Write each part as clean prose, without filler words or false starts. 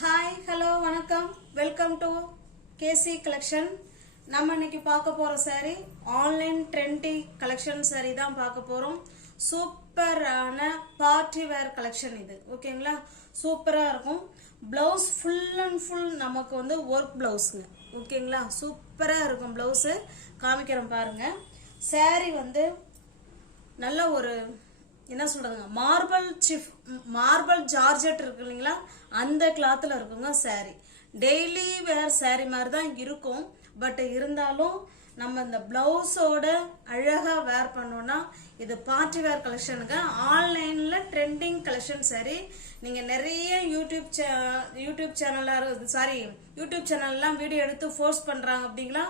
Hi hello வணக்கம் welcome to KC collection. நம்ம இன்னைக்கு பார்க்க போற sorry online trendy collection sorry தான் பார்க்க போறோம். சூப்பரான பார்ட்டி வேர் கலெக்ஷன் இது. ஓகேங்களா, சூப்பரா இருக்கும். பிளவுஸ் ஃபுல் அண்ட் ஃபுல் நமக்கு வந்து ஒர்க் பிளவுஸ்ங்க. ஓகேங்களா, சூப்பரா இருக்கும். பிளவுஸ் காமிக்கிறோம் பாருங்க. சாரி வந்து நல்ல ஒரு என்ன சொல்றதுங்க, மார்பிள் ஜார்ஜெட் இருக்கு இல்லைங்களா, அந்த கிளாத்ல இருக்குங்க சாரி. டெய்லி வேர் சாரி மாதிரி தான் இருக்கும். பட் இருந்தாலும் நம்ம இந்த பிளவுஸோட அழகா வேர் பண்ணோம்னா இது பார்ட்டி வேர் கலெக்ஷனுங்க. ஆன்லைன்ல ட்ரெண்டிங் கலெக்ஷன் சாரி. நீங்க நிறைய யூடியூப் சேனல்லாம் வீடியோ எடுத்து போஸ்ட் பண்றாங்க அப்படிங்களா,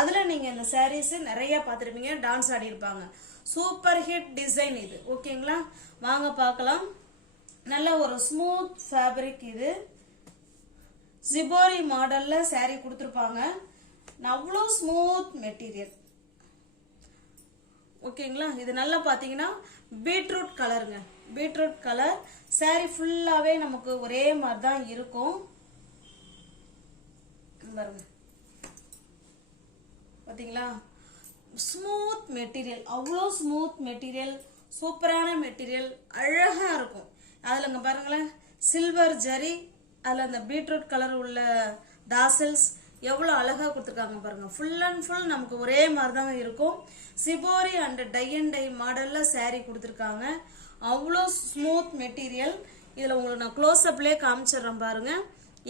அதுல நீங்க இந்த சாரீஸ் நிறைய பார்த்துருப்பீங்க, டான்ஸ் ஆடி இருப்பாங்க. சூப்பர் ஹிட் டிசைன் இது. ஓகேங்களா, வாங்க பார்க்கலாம். நல்ல ஒரு ஸ்மூத் ஃபேப்ரிக் இது. ஜிபோரி மாடல்ல சாரி கொடுத்துருப்பாங்க. அவ்வளோ ஸ்மூத் மெட்டீரியல். ஓகேங்களா, இது நல்லா பாத்தீங்கன்னா பீட்ரூட் கலருங்க. பீட்ரூட் கலர் சாரி ஃபுல்லாவே நமக்கு ஒரே மாதிரி தான் இருக்கும். பாருங்க, பாத்தீங்களா, ஸ்மூத் மெட்டீரியல், அவ்வளோ ஸ்மூத் மெட்டீரியல், சூப்பரான மெட்டீரியல், அழகா இருக்கும். அதுல இங்க பாருங்களேன், சில்வர் ஜரி, அதுல அந்த பீட்ரூட் கலர் உள்ள தாசல்ஸ் எவ்வளவு அழகா கொடுத்துருக்காங்க பாருங்க. ஃபுல் அண்ட் ஃபுல் நமக்கு ஒரே மாதிரி தான் இருக்கும். Shibori and tie and dye மாடல்ல சாரி கொடுத்துருக்காங்க. அவ்வளோ ஸ்மூத் மெட்டீரியல். இதுல உங்களுக்கு நான் க்ளோஸ் அப்லயே காமிச்சிடுறேன் பாருங்க.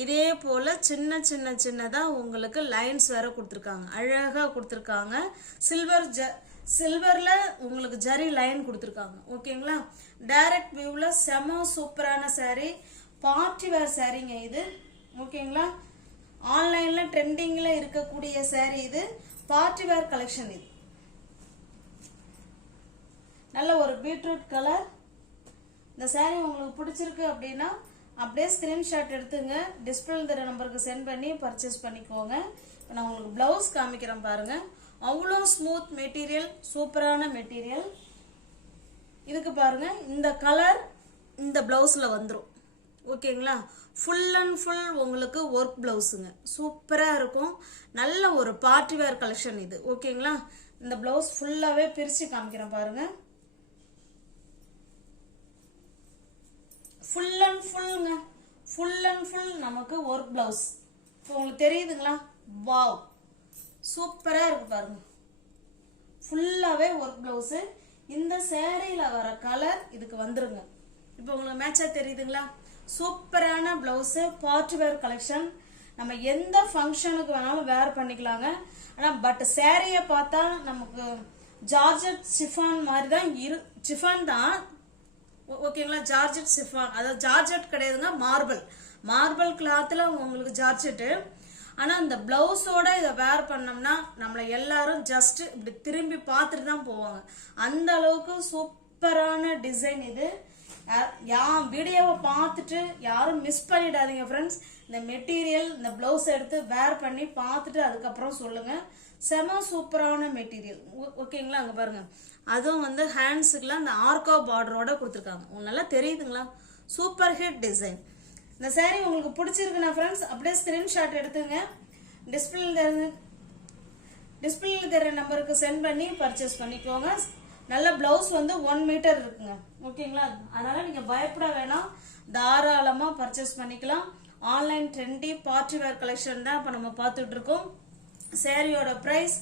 இதே போல சின்னதா உங்களுக்கு லைன்ஸ் வேற கொடுத்துருக்காங்க, அழகா கொடுத்துருக்காங்க. சில்வர்ல உங்களுக்கு ஜரி லைன் கொடுத்துருக்காங்க. ஓகேங்களா, டைரக்ட் வியூல செம சூப்பரான சாரி, பார்ட்டி வேர் சாரிங்க இது. ஓகேங்களா, ஆன்லைன்ல ட்ரெண்டிங்ல இருக்கக்கூடிய சாரி இது, பார்ட்டி வேர் கலெக்ஷன் இது. நல்ல ஒரு பீட்ரூட் கலர். இந்த சாரி உங்களுக்கு பிடிச்சிருக்கு அப்படின்னா அப்படியே ஸ்கிரீன்ஷாட் எடுத்துங்க, டிஸ்பிளே தர நம்பருக்கு சென்ட் பண்ணி பர்ச்சேஸ் பண்ணிக்கோங்க. நான் உங்களுக்கு பிளவுஸ் காமிக்கிறேன் பாருங்க. அவ்வளோ ஸ்மூத் மெட்டீரியல், சூப்பரான மெட்டீரியல். இதுக்கு பாருங்க, இந்த கலர் இந்த பிளவுஸ்ல வந்துடும். ஓகேங்களா, ஃபுல் அண்ட் ஃபுல் உங்களுக்கு ஒர்க் பிளவுஸுங்க. சூப்பரா இருக்கும். நல்ல ஒரு பார்ட்டி வேர் கலெக்ஷன் இது. ஓகேங்களா, இந்த பிளவுஸ் ஃபுல்லாவே பிரிச்சு காமிக்கிறேன் பாருங்க. ஃபுல் அண்ட் ஃபுல் நமக்கு ஒர்க் பிளவுஸ். உங்களுக்கு தெரியுதுங்களா? வாவ், சூப்பரா இருக்கு பாருங்க. ஃபுல்லாவே ஒர்க் பிளவுஸ். இந்த சேரீல வர கலர் இதுக்கு வந்துருங்க. இப்போ உங்களுக்கு மேட்சா தெரியுதுங்களா? சூப்பரான பிளவுஸ், பார்ட்டி வேர் கலெக்ஷன். நம்ம எந்த ஃபங்க்ஷனுக்கு வேணாலும் வேர் பண்ணிக்கலாங்க. ஆனா பட் சேரீய பார்த்தா நமக்கு ஜார்ஜெட் சிஃபான் மாதிரி தான் சிஃபான் தான். ஓகேங்களா, ஜார்ஜெட் சிஃபான், அதாவது ஜார்ஜெட் கிடையாதுங்க, மார்பிள் கிளாத்ல உங்களுக்கு ஜார்ஜெட். ஆனா இந்த பிளவுஸோட இதை வேர் பண்ணோம்னா நம்மள எல்லாரும் ஜஸ்ட் இப்படி திரும்பி பார்த்துட்டு தான் போவாங்க. அந்த அளவுக்கு சூப்பரான டிசைன் இது. வீடியோவை பார்த்துட்டு யாரும் மிஸ் பண்ணிடாதீங்க ஃப்ரெண்ட்ஸ். இந்த மெட்டீரியல், இந்த பிளவுஸ் எடுத்து வேர் பண்ணி பார்த்துட்டு அதுக்கப்புறம் சொல்லுங்க. செம சூப்பரான மெட்டீரியல். ஓகேங்களா, அங்க பாருங்க, அதுவும் வந்து ஹேண்ட்ஸுக்குலாம் அந்த ஆர்கோ பார்டரோட கொடுத்துருக்காங்க. உங்களுக்கு நல்லா தெரியுதுங்களா? Super hit design. இந்த சாரி உங்களுக்கு பிடிச்சிருக்குன்னா ஃப்ரெண்ட்ஸ் அப்படியே ஸ்கிரீன்ஷாட் எடுத்துங்க, டிஸ்பிளேல தர நம்பருக்கு சென்ட் பண்ணி பர்ச்சேஸ் பண்ணிக்கோங்க. நல்ல பிளவுஸ் வந்து 1 மீட்டர் இருக்குங்க. ஓகேங்களா, அதனால நீங்க பயப்பட வேணாம், தாராளமா பர்ச்சேஸ் பண்ணிக்கலாம். Online trendy party wear collection தான் இப்ப நம்ம பார்த்துட்டு இருக்கோம். சாரியோட பிரைஸ்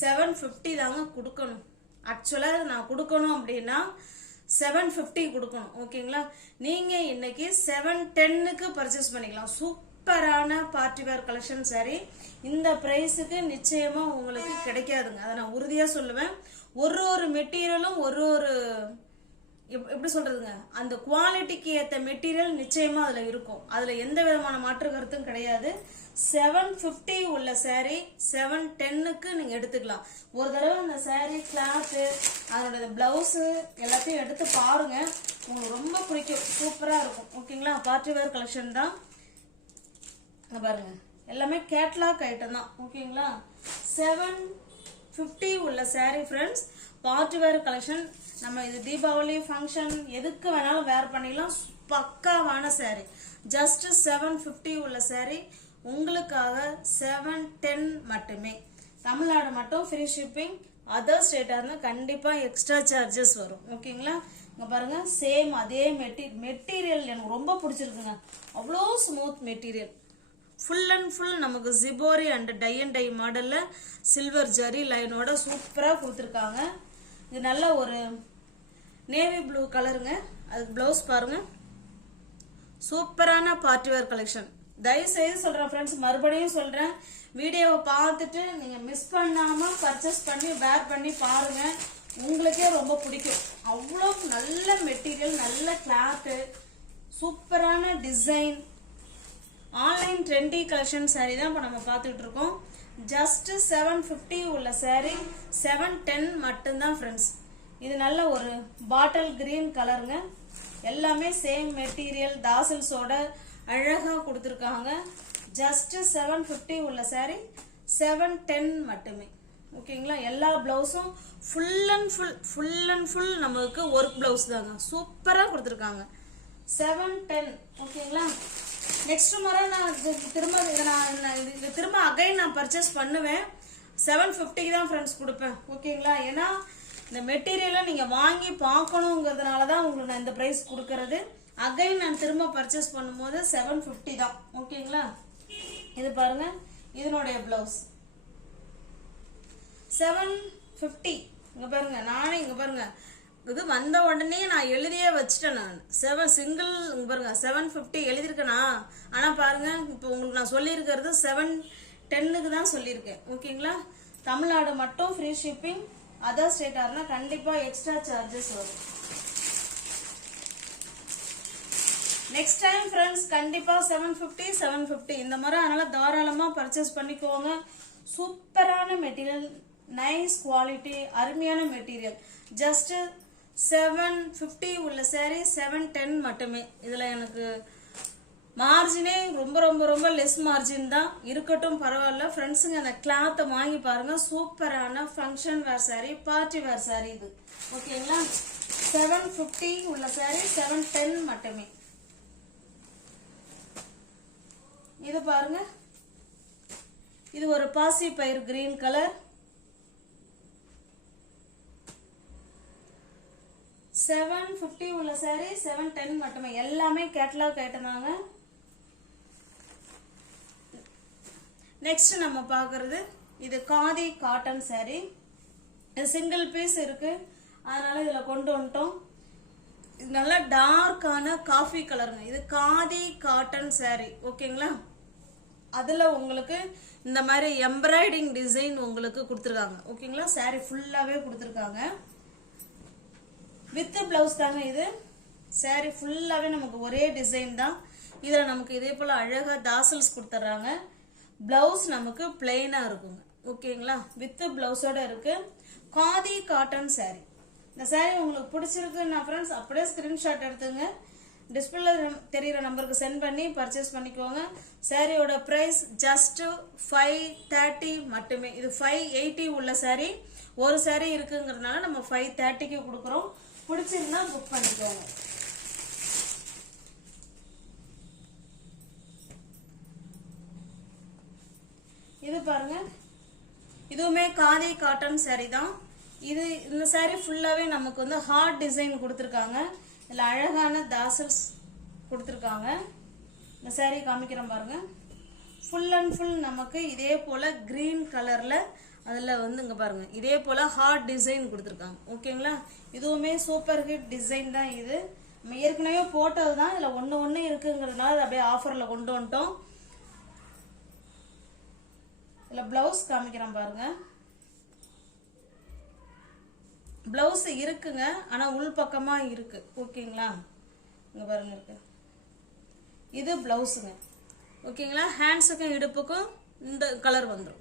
750 தாங்க கொடுக்கணும். ஆக்சுவலா நான் கொடுக்கணும் அப்படின்னா 750 கொடுக்கணும். ஓகேங்களா, நீங்க இன்னைக்கு 710க்கு பர்ச்சேஸ் பண்ணிக்கலாம். சூப்பரான பார்ட்டி வேர் கலெக்ஷன் சாரி. இந்த பிரைஸுக்கு நிச்சயமா உங்களுக்கு கிடைக்காதுங்க, அதை நான் உறுதியா சொல்லுவேன். ஒரு மெட்டீரியலும் ஒரு எப்படி சொல்றதுங்க, அந்த குவாலிட்டிக்கு ஏத்த மெட்டீரியல் நிச்சயமா அதுல இருக்கும். அதுல எந்த விதமான மாற்று கருத்தும் கிடையாது. 750 உள்ள சாரி 710க்கு நீங்க எடுத்துக்கலாம். ஒரு தடவை அந்த சாரி கிளாத், அதோட பிளவுஸ் எல்லாத்தையும் எடுத்து பாருங்க, உங்களுக்கு ரொம்ப பிடிக்கும். சூப்பரா இருக்கும். ஓகேங்களா, பார்ட்டி வேர் கலெக்ஷன் தான். பாருங்க, எல்லாமே கேட்லாக் ஐட்டம் தான். ஓகேங்களா, 750 உள்ள sorry friends, party wear collection. நம்ம இது தீபாவளி ஃபங்க்ஷன் எதுக்கு வேணாலும் வேர் பண்ணிக்கலாம். பக்காவான saree. ஜஸ்ட் 750 உள்ள saree உங்களுக்காக 710 மட்டுமே. தமிழ்நாடு மட்டும் ஃப்ரீ ஷிப்பிங். அதர் ஸ்டேட்டா இருந்தா கண்டிப்பா எக்ஸ்ட்ரா சார்ஜஸ் வரும். ஓகேங்களா? இங்க பாருங்க சேம் அதே மெட்டீரியல் எனக்கு ரொம்ப பிடிச்சிருக்குங்க. அவ்வளோ smooth material. Full and full நமக்கு ஜிபோரி அண்ட் டை அண்ட் டை மாடல்ல சில்வர் ஜரி லைனோட சூப்பரா கொடுத்துருக்காங்க. இது நல்ல ஒரு நேவி ப்ளூ கலருங்க. அதுக்கு பிளவுஸ் பாருங்க. சூப்பரான பார்ட்டி வேர் கலெக்ஷன். தயவு செய்து சொல்றேன் ஃப்ரெண்ட்ஸ், மறுபடியும் சொல்றேன், வீடியோவை பார்த்துட்டு நீங்க மிஸ் பண்ணாம பர்ச்சேஸ் பண்ணி வேர் பண்ணி பாருங்க. உங்களுக்கே ரொம்ப பிடிக்கும். அவ்வளோ நல்ல மெட்டீரியல், நல்ல கிளாத்து, சூப்பரான design. Online trendy collection saree தான் இப்போ நம்ம பார்த்துட்டு இருக்கோம். ஜஸ்ட் 750 உள்ள saree 710 மட்டும்தான் ஃப்ரெண்ட்ஸ். இது நல்ல ஒரு பாட்டில் கிரீன் கலருங்க. எல்லாமே சேம் மெட்டீரியல் தாசில்ஸோட அழகா கொடுத்துருக்காங்க. ஜஸ்ட் 750 உள்ள saree 710 மட்டுமே. ஓகேங்களா? எல்லா பிளவுஸும் ஃபுல் அண்ட் ஃபுல் நமக்கு ஒர்க் பிளவுஸ் தாங்க. சூப்பரா கொடுத்துருக்காங்க. 710. ஓகேங்களா? நெக்ஸ்ட் முறை நான் திரும்ப அகைன் நான் பர்ச்சேஸ் பண்ணுவேன். 750 தான் ஃப்ரெண்ட்ஸ் கொடுப்பேன். ஓகேங்களா? ஏன்னா இந்த மெட்டீரியலை நீங்க வாங்கி பார்க்கணுங்கிறதுனால தான் உங்களுக்கு நான் இந்த பிரைஸ் கொடுக்கறது. அகைன் நான் திரும்ப பர்ச்சேஸ் பண்ணும்போது 750 தான். ஓகேங்களா? இது பாருங்க, இதனுடைய பிளவுஸ் 750. இங்க பாருங்க, நானே இங்க பாருங்க, இது வந்த உடனே நான் எழுதியே வச்சுட்டேன். நான் 7 சிங்கிள் இங்க பாருங்க 750 எழுதியிருக்கேனா. ஆனா பாருங்க, இப்போ உங்களுக்கு நான் சொல்லியிருக்கிறது 710க்கு தான் சொல்லியிருக்கேன். ஓகேங்களா? தமிழ்நாடு மட்டும் ஃப்ரீ ஷிப்பிங். அதர் ஸ்டேட்டா இருந்தா கண்டிப்பா எக்ஸ்ட்ரா சார்ஜஸ் வரும். நெக்ஸ்ட் டைம் ஃப்ரெண்ட்ஸ் கண்டிப்பா 750 இந்த மாதிரி. அதனால தாராளமா பர்ச்சேஸ் பண்ணிக்கோங்க. சூப்பரான மெட்டீரியல், நைஸ் குவாலிட்டி, அருமையான மெட்டீரியல். ஜஸ்ட் 750 உள்ள saree 710 மட்டுமே. இதுல எனக்கு மார்ஜினே ரொம்ப ரொம்ப ரொம்ப லெஸ் மார்ஜின் தான். இருக்கட்டும், பரவாயில்ல ஃப்ரெண்ட்ஸுங்க. அந்த கிளாத்தை வாங்கி பாருங்க. சூப்பரான ஃபங்க்ஷன் வேர் saree, பார்ட்டி வேர் saree இது. ஓகேங்களா? 750 உள்ள saree 710 மட்டுமே. இது பாருங்க, இது ஒரு பாசி பயிர் கிரீன் கலர். 750 உள்ள saree 710 மட்டுமே. எல்லாமே கேட்டலாக் ஐட்டம் தாங்க. நெக்ஸ்ட் நம்ம பார்க்கறது இது காதி காட்டன் saree. இது சிங்கிள் பீஸ் இருக்கு, அதனால இதுல கொண்டு வந்துட்டோம். இது நல்ல டார்க்கான காஃபி கலருங்க. இது காதி காட்டன் saree. ஓகேங்களா? அதுல உங்களுக்கு இந்த மாதிரி எம்ப்ராய்டிங் டிசைன் உங்களுக்கு கொடுத்துருக்காங்க. ஓகேங்களா? saree ஃபுல்லாவே கொடுத்துருக்காங்க. வித் பிளவுஸ் தாங்க இது. saree ஃபுல்லாவே நமக்கு ஒரே டிசைன் தான். இதுல நமக்கு இதே போல அழகா தாசல்ஸ் கொடுத்துறாங்க. பிளவுஸ் நமக்கு பிளெயினா இருக்குங்க. ஓகேங்களா? வித் பிளவுஸோட இருக்கு. Khadi cotton saree. இந்த saree உங்களுக்கு பிடிச்சிருக்குன்னா ஃப்ரெண்ட்ஸ் அப்படியே ஸ்கிரீன்ஷாட் எடுத்துங்க. டிஸ்பிளேல தெரியுற நம்பருக்கு சென்ட் பண்ணி பர்ச்சேஸ் பண்ணிக்கோங்க. சாரியோட பிரைஸ் ஜஸ்ட் 530 மட்டுமே. இது 580 உள்ள saree. ஒரு saree இருக்குங்கிறதுனால நம்ம 530க்கு கொடுக்குறோம். பிடிச்சிருந்தா புக் பண்ணிக்கோங்க. இது பாருங்க, இதுவுமே காதி காட்டன் saree தான். இது இந்த saree ஃபுல்லாவே நமக்கு வந்து ஹார்ட் டிசைன் கொடுத்துருக்காங்க. இதுல அழகான தாசல்ஸ் கொடுத்துருக்காங்க. இந்த saree காமிக்கிறேன் பாருங்க. ஃபுல் அண்ட் ஃபுல் நமக்கு இதே போல கிரீன் கலர்ல அதுல வந்து இங்க பாருங்க இதே போல ஹார்ட் டிசைன் கொடுத்துருக்காங்க. ஓகேங்களா? இதுவுமே சூப்பர் ஹிட் டிசைன் தான். இது நம்ம ஏற்கனவே போட்டது தான். இதுல ஒண்ணு இருக்குங்கிறதுனால அப்படியே ஆஃபர்ல கொண்டு வந்துட்டோம். இதுல பிளவுஸ் காமிக்கிறேன் பாருங்க. பிளவுஸ் இருக்குங்க, ஆனா உள் பக்கமா இருக்கு. ஓகேங்களா? இங்க பாருங்க இருக்கு. இது பிளவுஸுங்க. ஓகேங்களா? ஹேண்ட்ஸுக்கும் இடுப்புக்கும் இந்த கலர் வந்துடும்.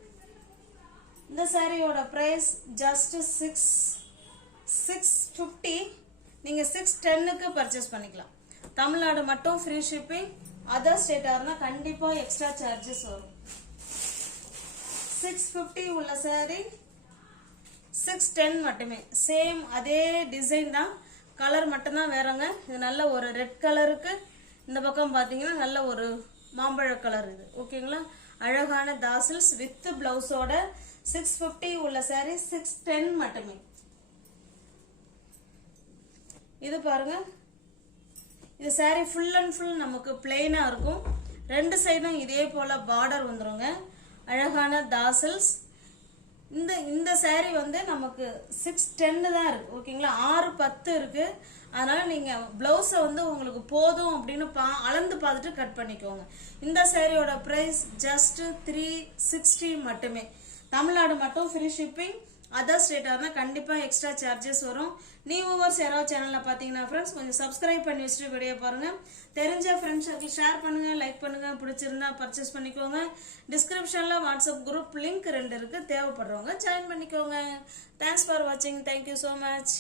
இந்த சாரியோட பிரைஸ் ஜஸ்ட் 650. நீங்க 610க்கு பர்ச்சேஸ் பண்ணிக்கலாம். தமிழ்நாடு மட்டும் ஃப்ரீ ஷிப்பிங். அதர் ஸ்டேட்டா இருந்தா கண்டிப்பா எக்ஸ்ட்ரா சார்ஜஸ் வரும். 650 உள்ள saree 610 மட்டுமே. சேம் அதே டிசைன் தான். கலர் மட்டும்தான் வேறங்க. இது நல்ல ஒரு ரெட் கலருக்கு, இந்த பக்கம் பார்த்தீங்கன்னா நல்ல ஒரு மாம்பழ கலர் இது. ஓகேங்களா? அழகான தாசில்ஸ் வித் பிளவுஸோட 650 உள்ள சாரி 610 மட்டுமே. இது பாருங்க, இது சாரி ஃபுல் அண்ட் ஃபுல் நமக்கு பிளெயினா இருக்கும். ரெண்டு சைடும் இதே போல பார்டர் வந்துருங்க. அழகான தாசில்ஸ். இந்த சாரி வந்து நமக்கு 610 தான் இருக்கு. ஓகேங்களா? 610 இருக்கு. அதனால நீங்க பிளவுஸை வந்து உங்களுக்கு போதும் அப்படின்னு அளந்து பார்த்துட்டு கட் பண்ணிக்கோங்க. இந்த சாரியோட பிரைஸ் ஜஸ்ட் 360 மட்டுமே. தமிழ்நாடு மட்டும் ஃப்ரீ ஷிப்பிங். அதர் ஸ்டேட்டாக இருந்தால் கண்டிப்பாக எக்ஸ்ட்ரா சார்ஜஸ் வரும். நியூவர்ஸ் யாராவது சேனலில் பார்த்தீங்கன்னா ஃப்ரெண்ட்ஸ் கொஞ்சம் சப்ஸ்கிரைப் பண்ணி வச்சுட்டு வீடியோ பாருங்கள். தெரிஞ்ச ஃப்ரெண்ட்ஸ் சர்க்கிள் ஷேர் பண்ணுங்கள், லைக் பண்ணுங்கள், பிடிச்சிருந்தா பர்ச்சேஸ் பண்ணிக்கோங்க. டிஸ்கிரிப்ஷனில் வாட்ஸ்அப் குரூப் லிங்க் 2 இருக்குது, தேவைப்படுறவங்க ஜாயின் பண்ணிக்கோங்க. தேங்க்ஸ் ஃபார் வாட்சிங். Thank you so much.